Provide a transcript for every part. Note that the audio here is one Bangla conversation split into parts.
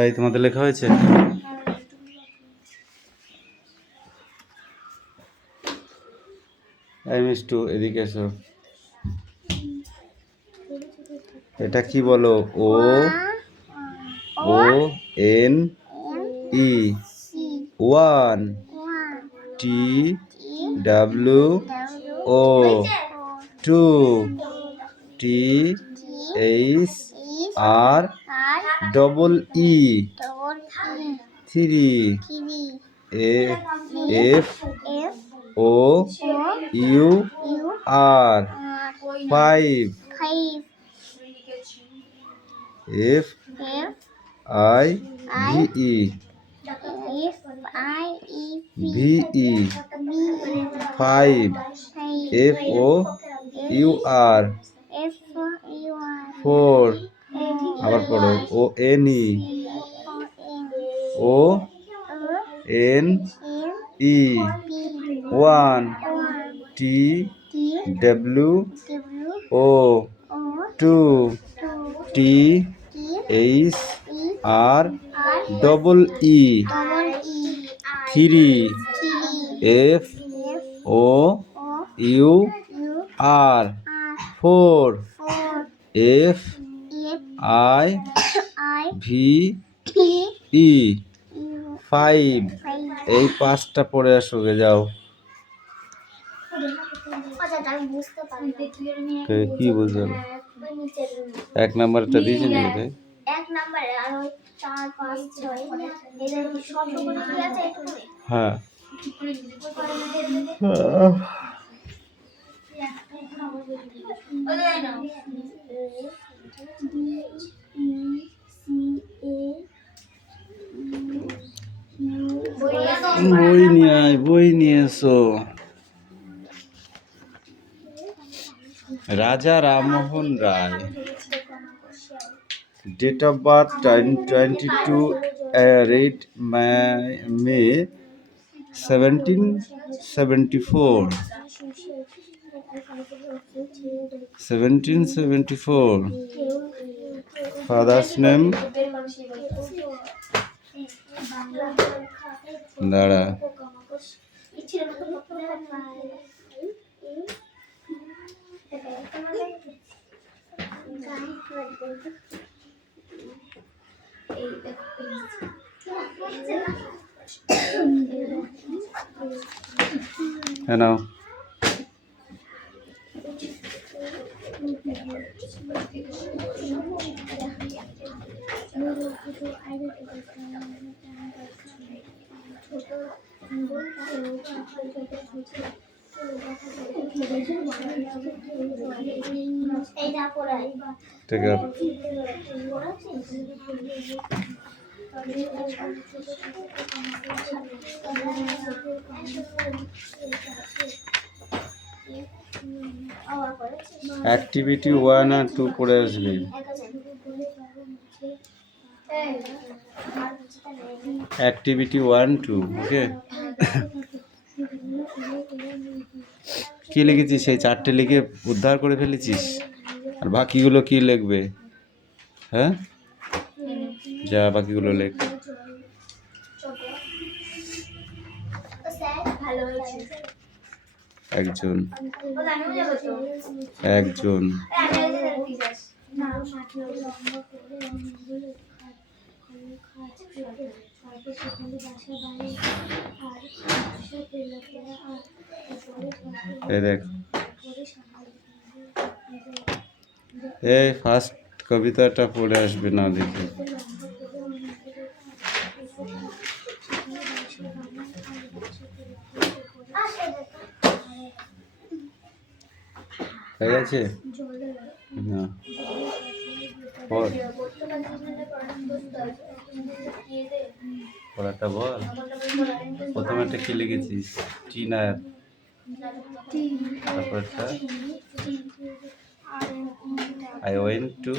এই তোমাদের লেখা হয়েছে? এই মিষ্টু এদিকে এসো। এটা কি বলো? O O N E, one. T W O, two. T H R double E, three. F O U R, five. F I V E, V E, five. F O U R, four. আবার পড়ো। O N E, O N E, one. T W O, two. T H R double E, three. F O U R, four. F I V E, five. এই পাঁচটা পড়ে আসো গে, যাও। কি বুঝলাম? এক নাম্বারটা দিয়েছি নাকি? হ্যাঁ। বই নিয়ে আয়, বই নিয়ে এসো। Raja Rammohan Roy, date of birth 22 May 1774, 1774. Father's name? দাঁড়া। নাও। Take care. অ্যাক্টিভিটি 1 আর 2 পড়ে আসবে। Activity 1 2, okay. কি লিখেছিস? সেই চারটে লিখে উদ্ধার করে ফেলেছিস, আর বাকিগুলো কি লিখবে? হ্যাঁ, যা বাকিগুলো লেখ। একজন একজন দেখ, এই ফার্স্ট কবিতাটা পড়ে আসবে না দেখে। হয়ে গেছে না? পড়াটা বল। প্রথমে একটা কি লিখেছিস? টিনার। তারপরটা I went to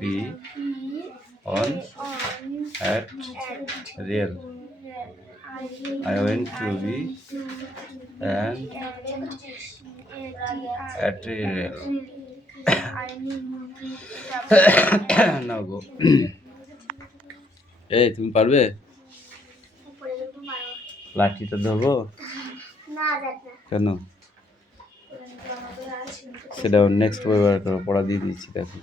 be on at rail. I went to be and at rail. Now go. এই তুমি পারবে? লাঠিটা ধরবো? কেন? সেটা নেক্সট বই বার করো, পড়া দিয়ে দিচ্ছি দেখো।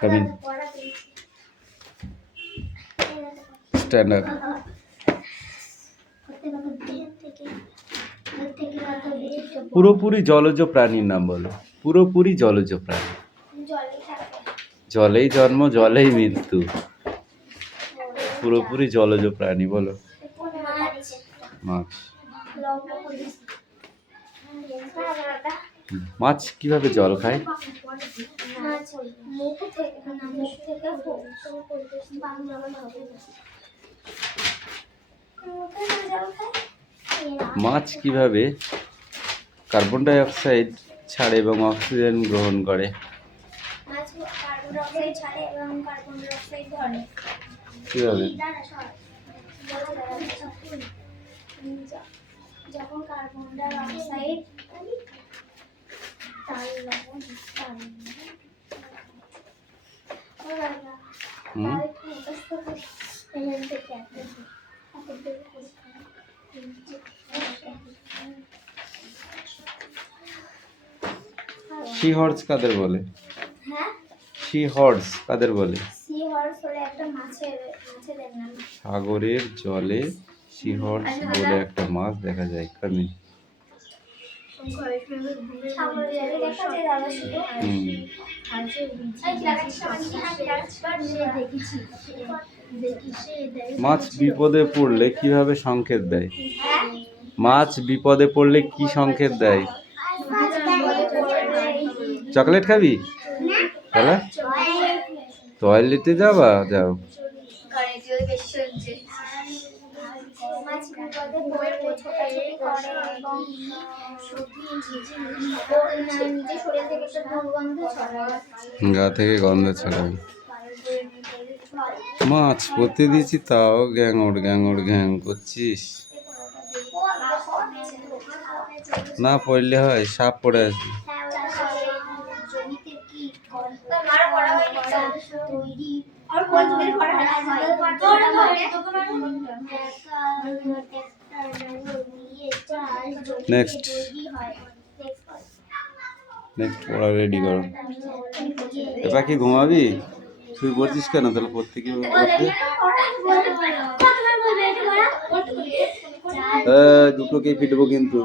Come in. Stand up. পুরোপুরি জলজ প্রাণীর নাম বলো। পুরোপুরি জলজ প্রাণী। জলেই জন্ম, জলেই মৃত্যু। পুরোপুরি জলজ প্রাণী বলো। মাছ। মাছ কিভাবে জল খায়? মাছ কিভাবে কার্বন ডাই অক্সাইড ছাড়ে এবং অক্সিজেন গ্রহণ করে? কিভাবে? যখন carbon dioxide sea horse কাদের বলে? সি হর্স কাদের বলে? সি হর্স হলো একটা মাছের নাম। সাগরের জলে সি হর্স বলে একটা মাছ দেখা যায়। কামি। মাছ বিপদে পড়লে কিভাবে সংকেত দেয়? মাছ বিপদে পড়লে কি সংকেত দেয়? চকলেট খাবি? তাহলে টয়লেটে যাবা? যাও। গা থেকে গন্ধ ছড়ায়। মাছ পড়তে দিয়েছি তাও গ্যাঙড় ঘ্যাং করছিস। না পড়লে হয়, সাপ পড়ে আসবে। নেক্সট পড়া রেডি করো। এবার কি ঘুমাবি? তুই পড়ছিস কেন তাহলে? পড়তে কি দুটোকেই পিটবো কিন্তু।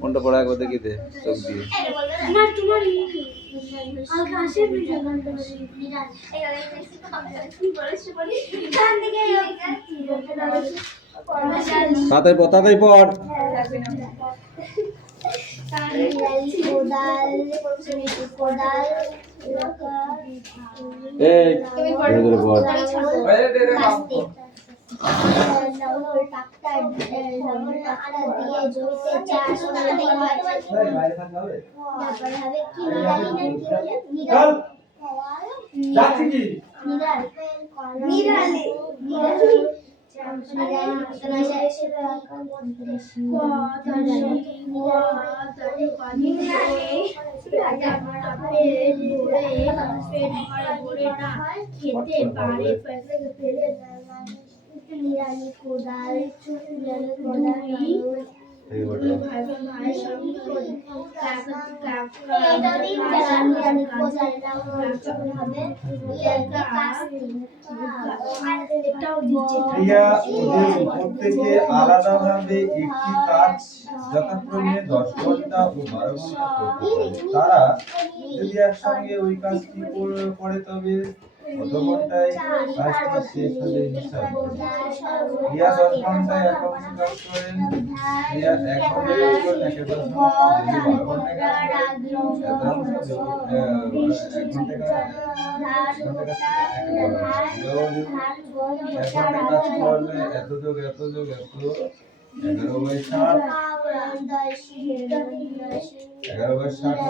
কোনটা পড়া একবার দেখি দে চোখ দিয়ে। তাড়াতাড়ি পড়। প্রিয়া ওদের উপর থেকে আলাদাভাবে একটি কাজ যথাক্রমে 10 ঘন্টা ও 12 ঘন্টা করতে পারে। তারা যদি একসঙ্গে ওই কাজটি করে তবে কত ঘন্টায় কাজটি শেষ হবে হিসাব করুন। প্রিয়া 10 ঘন্টায় অ্যাকাউন্টস কাজ করেন। প্রিয়া 1 ঘন্টা কাজ করেন, একে 10 ঘন্টা, যদি 12 ঘন্টা কাজ করেন, 1 ঘন্টা কাজ, 1 ঘন্টা কাজ, 1 ঘন্টা কাজ করলে এত যোগ এত 11/7, 11/7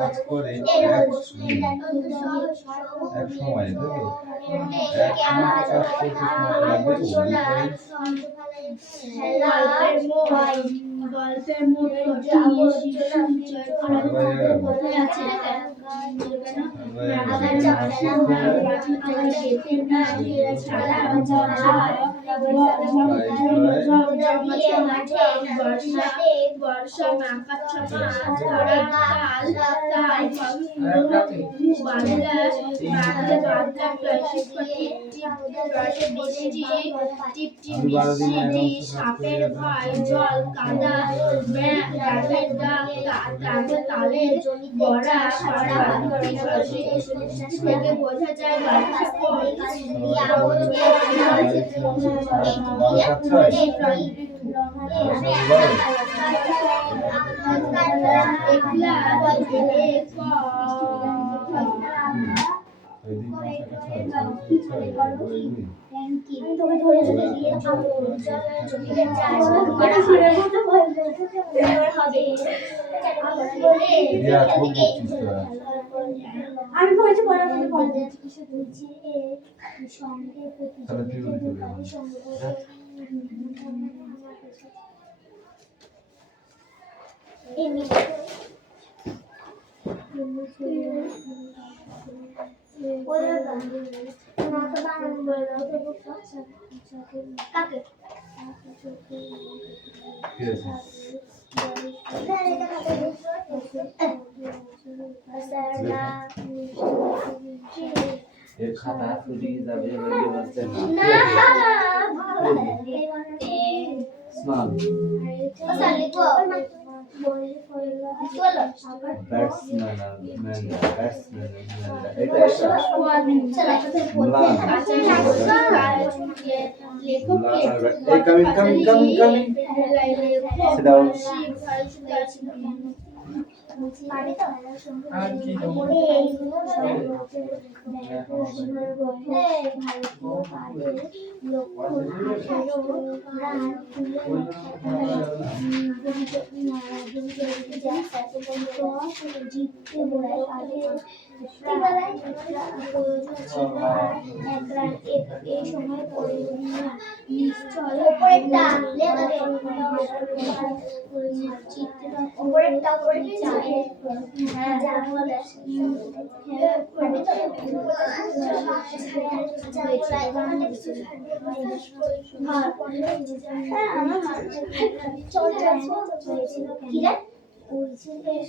কাজ করে এক সময়, তাই তো? এক সময় কাজ করতে সময় লাগবে গল্পের মধ্যে কোথায় আছে? বর্ষা মাকা ছাপা ধরা কাল তাই বাংলা বাংলা ক্লাসিক টিপ সাপের ভয় জল কাদা ব্যাগের ডাক তালের বড়া সরা থেকে বোঝা যায় আমি বলছি পড়া বলতে বলতে কিছু বলছি সঙ্গে খাতা ফুরিয়ে যাবে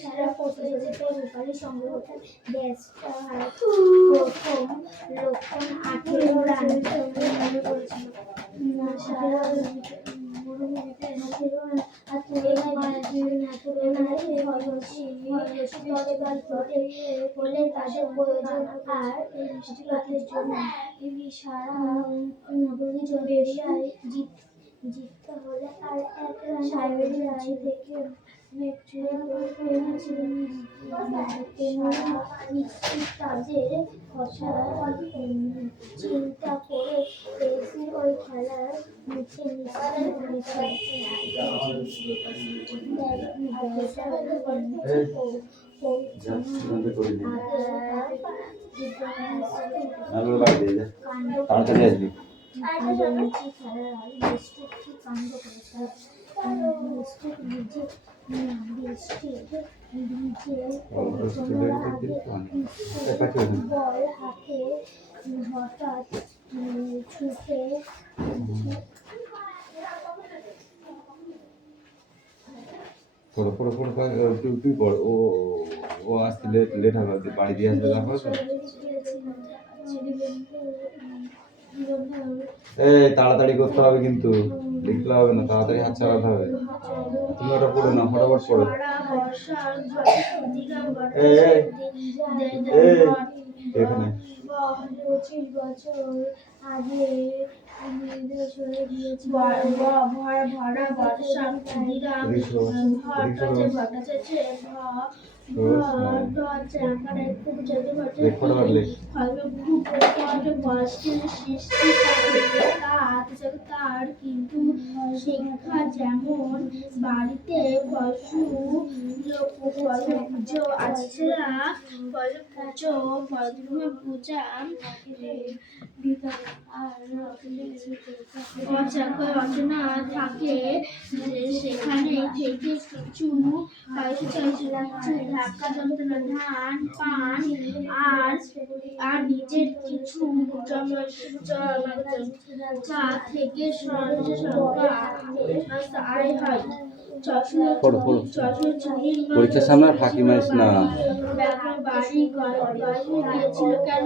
সারা প্রতিযোগিতায় রূপালী সংগ্রহটা দেশটা প্রথম লক্ষণ 18 রান করেছিল। বলে তাদের প্রয়োজন আর বৃষ্টিপাতের জন্য সারা জিততে হলে আর এক সাহেবের রায় থেকে তাদের কথা চিন্তা করে ওই খেলার মুখে কাণ্ড করেছে বল হাতে হঠাৎ ছুটে তুই পড় ও ও আসতে লেট লেট হবে, তুই বাড়ি দিয়ে আসবে তারপরে তো। এই তাড়াতাড়ি করতে হবে কিন্তু, লিখতে হবে না, তাড়াতাড়ি হাত চালাতে হবে। তুমি ওটা পড়ো না, ফটাফট পড়ো। এই এই এই এখানে 25 বছর আগে চলে গিয়েছে ভরা বর্ষা ক্ষুদিরাম ভট্টাচার্য তার কিন্তু শিক্ষা যেমন বাড়িতে পশু পুজো আচ্ছা পুজো পূজা অচেনা থাকে, সেখানে থেকে কিছু ধাক্কা যন্ত্রণা ধান পান আর নিজের কিছু তা থেকে আয় হয়। পরীক্ষার সামনে ফাঁকি মারিস না। বাড়ি গিয়েছিল কেন?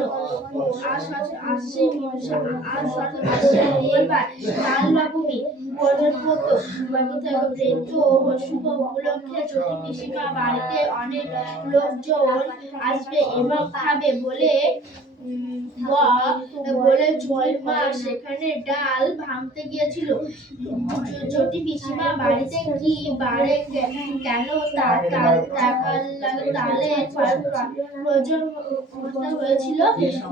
উপলক্ষে জ্যোতি পিসিমা বাড়িতে অনেক লোকজন আসবে এবং খাবে বলে জয়ের মা সেখানে ডাল ভাঙতে গিয়েছিল। জ্যোতি পিসিমা বাড়িতে কি বাড়ে কেন তালের প্রয়োজন হয়েছিল?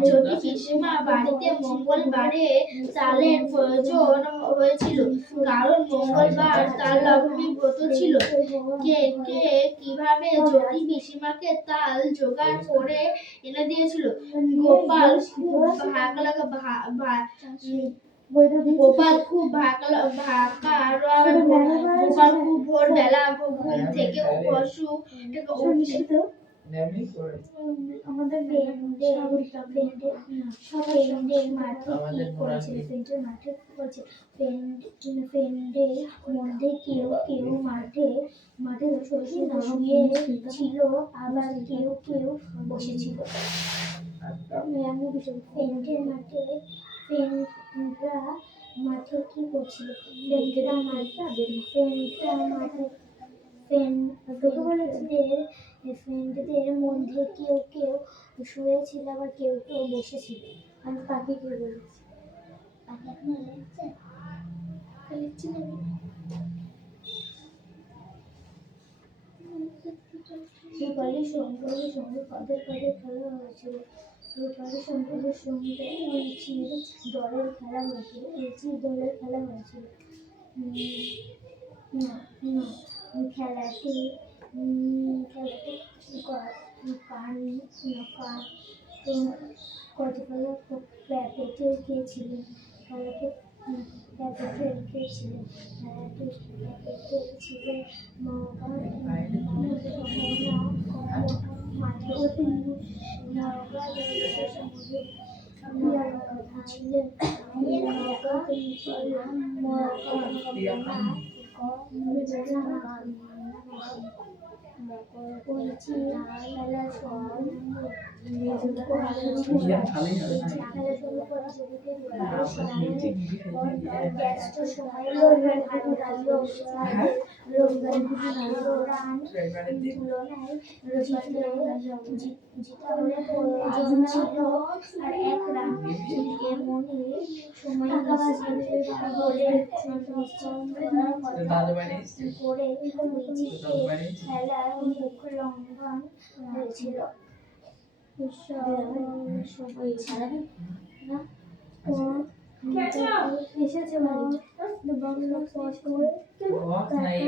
জ্যোতি পিসিমা বাড়িতে মঙ্গলবারে তালের প্রয়োজন হয়েছিল, কারণ মঙ্গলবার তাল নবমী ব্রত ছিল। কে কিভাবে জ্যোতি পিসিমাকে তাল জোগাড় করে এনে দিয়েছিল? গোপাল খুব ভোরবেলা ঘুম থেকে পশু আমাদের মধ্যে কেউ মাঠে শুয়ে ছিল, আবার কেউ বসেছিল। মাঠে কি করছিল? ফ্রেন্ডদের মধ্যে কেউ শুয়েছিল, আবার কেউ বসেছিল। আমি পাখি কে বলেছি? পাখি এখন লিখছে রূপালী শঙ্করের সঙ্গে পদের খেলা হয়েছিল। রূপালী শঙ্করের সঙ্গে এলচির দলের খেলা হয়েছিল। খেলাটি পেটে খেয়েছিলেন।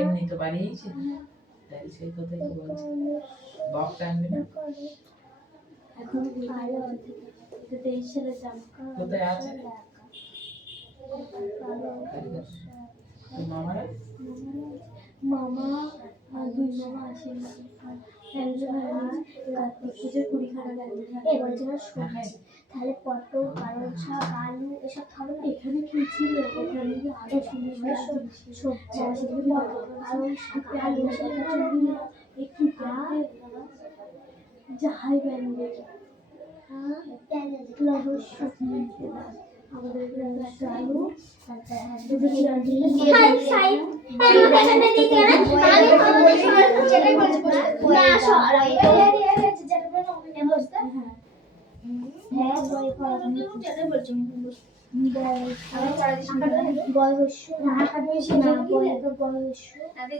এমনি তো বাড়িয়েছি, তাই সেই কথাই তো বলছি। বক্স আনবি না? কোথায় আছে মামারা? মামা দুই মামা আসেন, পুজোর কুড়িখানা সবজি, তাহলে পটল, পালং শাক, আলু এসব খাবো না। এখানে কি ছিল? ওখানে আরো সবজি, পালং শাক, আলু একটু যাহাই ব্যান্ডে রহস্য আমাদের চালু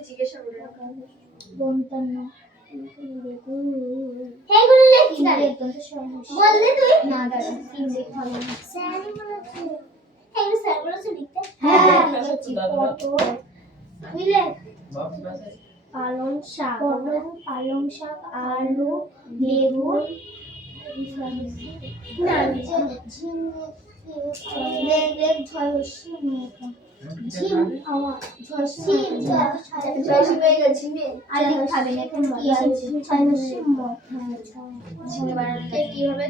জিজ্ঞাসা করে এইগুলো লেখিস না বললে তুই না দাঁড়া ইংরেজি ভালো না স্যারই বলেছে এইগুলো স্যার বলেছে লিখতে হ্যাঁ বলেছি পটল বুঝলে বক্স বাসে পালং শাক পালং শাক আলু বেগুন না ঝিঙে ঝিম আমার কিভাবে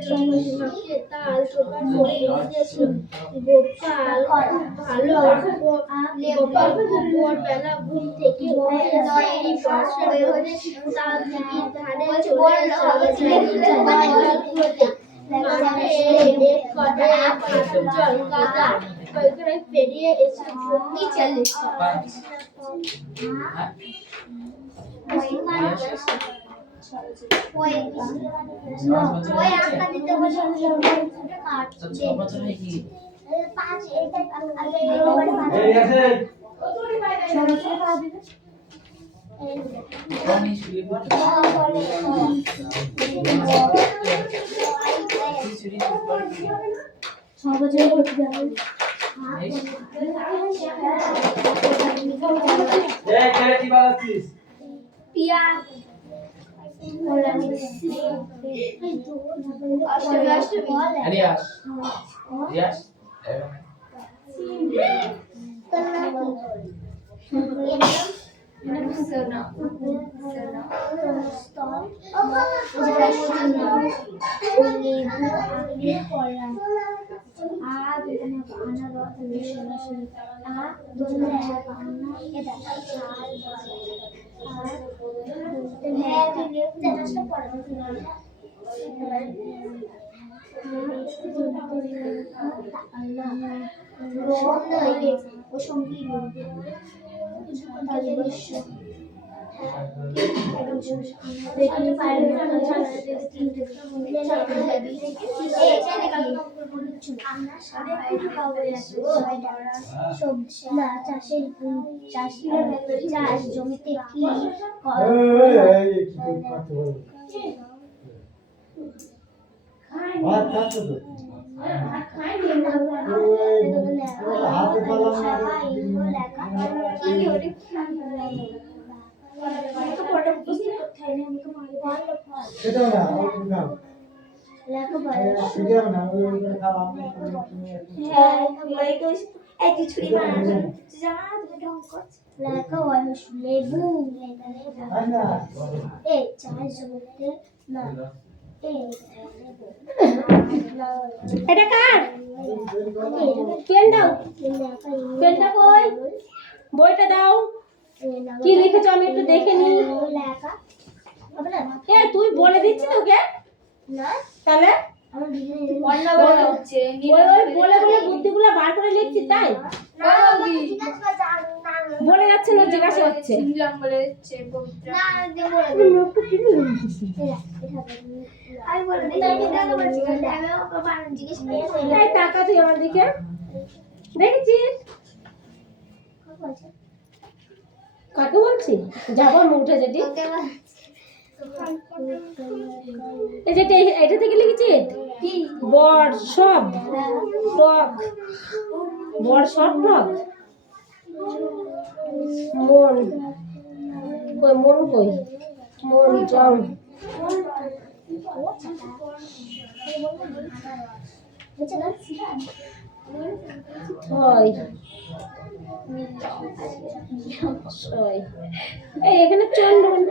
তাল চোপার করে দিয়েছিল গোপাল গোপাল ভোরবেলা ঘুম থেকে উঠে তাল দিঘির ধারে জল কাদা ওইখানে পেরিয়ে এসে কি চল্লিশ বছর হয়ে কি আমি শুয়ে পড়তে রিয়াস রিয়াস চাষ জমিতে কি লেবু এই চাষ জমিতে না এটা কার পেন দাও পেনটা কই বইটা দাও কি লিখেছো আমি একটু দেখে নি এ তুই বলে দিচ্ছি তোকে তাহলে ওই বলে বলে বুদ্ধিগুলো বার করে লিখছি তাই বলে যাচ্ছে না জিজ্ঞাসা হচ্ছে এই টাকা তুই আমার দিকে দেখেছিস কাকে বলছি যাবো আমি উঠে যেটি এই যেটা এটা থেকে লিখেছিস বর সব টক বর সব টক মন কই মন কই মন জম এই এখানে চন্দ্রন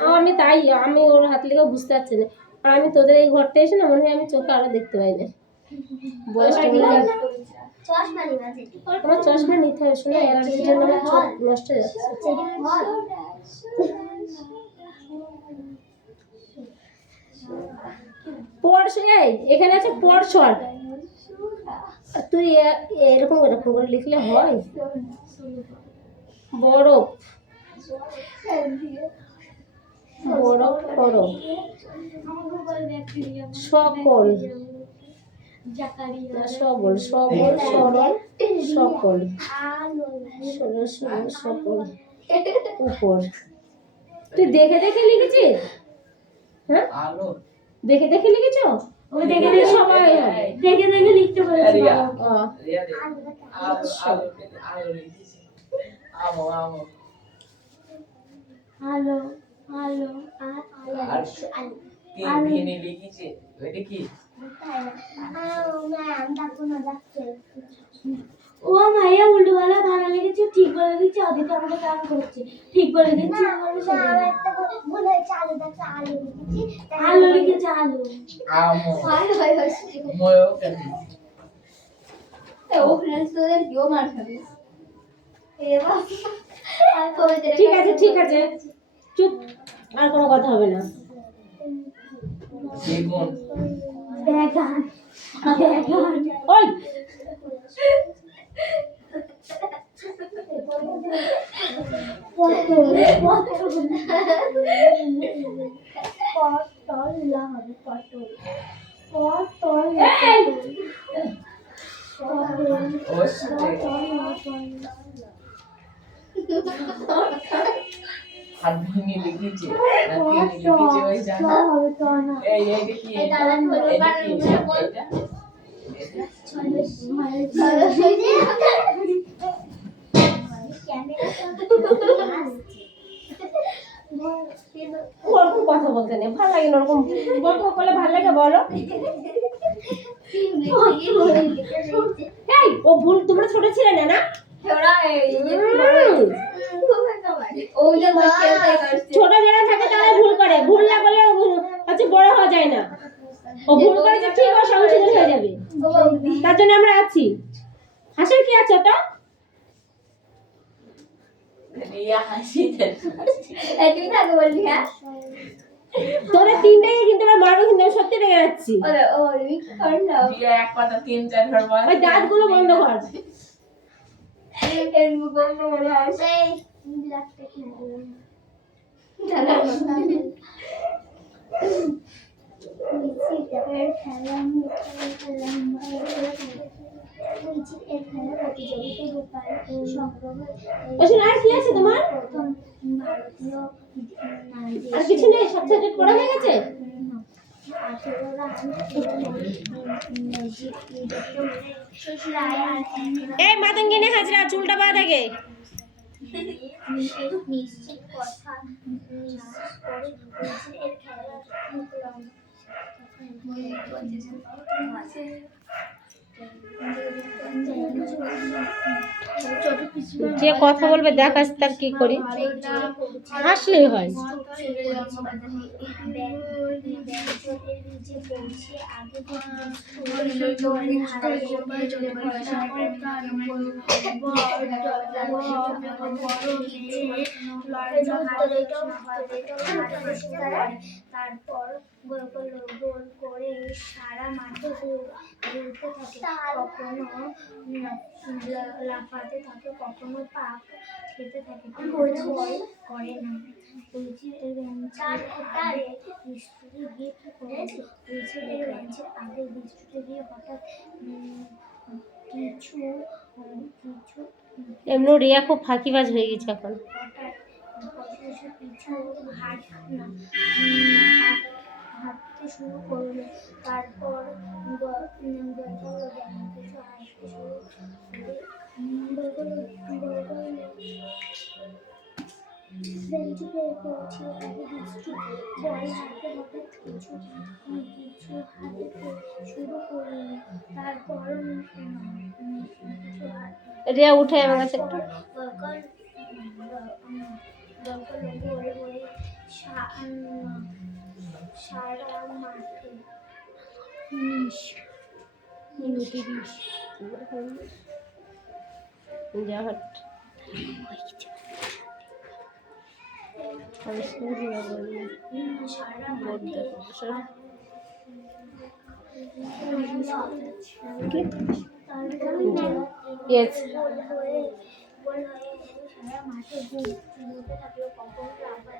ও আমি তাই আমি ওর হাত লেগে বুঝতে পারছি না আর আমি তোদের এই ঘরটা এসে না মনে হয় আমি চোখে আরো দেখতে পাই না বয়সটা চশমা নিবা যেটি আমার চশমা নিতে হবে শোনো, অ্যালার্জির জন্য আমার চোখ নষ্ট হয়ে যাচ্ছে। এই এখানে আছে পরশর, তুই এরকম এরকম করে লিখলে হয়? বরফ, বরফ করো, সকল, সবল, সবল, সরল, সকল, সরল, সরল, সকল, উপর। তুই দেখে দেখে লিখেছিস? হ্যাঁ, আলো দেখে দেখে লিখেছো? ওই দেখে দেখে সবাই দেখে দেখে লিখতে পারে। রিয়া রিয়া দে আলো আলো আলো লিখেছি আমো আমো আলো আলো আর কে ভিনে লিখেছে ওইটা কি ম্যাম ডাকো না ডাকছে। ও মাইয়া উল্টো বেলা ভালো লেগেছে, ঠিক বলে দিচ্ছে, অদিতে আমাকে কাম করছে, ঠিক বলে দিচ্ছে, ভুল হয়েছে, আলু ডাকছে, আলু লিখেছি, আলো লিখেছে আলো। আমো হয় হয় হয়। ময়ও কেন ও ফ্রেন্ডস তোদের কেউ মার খাবে। এবার আমি কবিতা ঠিক আছে ঠিক আছে, চুপ, আর কোনো কথা হবে না। বেগুন বেগান বেগান ওই পটল লা হবে পটল পটল হাত ভিনে লিখেছে না তিনি লিখেছে ওই জানা হবে তো না এই এইটা কি এই দাদা বলে এটা বারণ কি করে বল। এটা ওরকম কথা বলতে নেই, ভালো লাগে না ওরকম গল্প করলে, ভালো লাগে বলো? এই ও ভুল, তোমরা ছোট ছিলে না না? ছোট যারা থাকে তারা ভুল করে, ভুল না করলে হচ্ছে বড় হওয়া যায় না। ও ভুল করেছে ঠিক, ও সংশোধন হয়ে যাবে, তার জন্য আমরা আছি। হাসির কি আছে ওটা? রিয়া হাসি তুমি থাকো বললি হ্যাঁ তোদের তিনটাকে কিন্তু আমরা মারবো, কিন্তু আমি সত্যি রেগে যাচ্ছি। ও তুমি কি করো না রিয়া এক কথা 3-4 বার বল ওই দাঁতগুলো বন্ধ কর। এর মুখ বন্ধ করে আসে ব্ল্যাকটা খেয়ে দাদা এর খেলা এর খেলা প্রতিযোগিতা গোপাল সংগ্রহ ওই আর কি আছে তোমার? প্রথম ভারতীয় আর কিছু নেই, সব সাবজেক্ট পড়া হয়ে গেছে? এই মাতঙ্গিনী হাজরা, চুলটা বাঁধ আগে। নিশ্চিত কথা নিশ্চিত করে এর খেলা যে কথা বলবে দেখ আজ তার কি করি, হাসলেই হয়। তারপর গোল করে সারা মাঠে ঘুরতে থাকে, কখনো লাফাতে থাকে, কখনো পাক খেতে থাকে, ভয় করে না। আগে বৃষ্টিতে গিয়ে হঠাৎ কিছু কিছু এমনি রিয়া খুব ফাঁকিবাজ হয়ে গেছে এখন। হাঁটতে শুরু করলো, তারপর বেঞ্চে পৌঁছে আগে বৃষ্টি পরে হাতে হঠাৎ কিছু কিছু হাতে শুরু করলো, তারপর রিয়া উঠে আমার কাছে একটু। সারা মাঠে जाहट সারা মাঠে ঘুরতে থাকলো কম্পাউন্ডার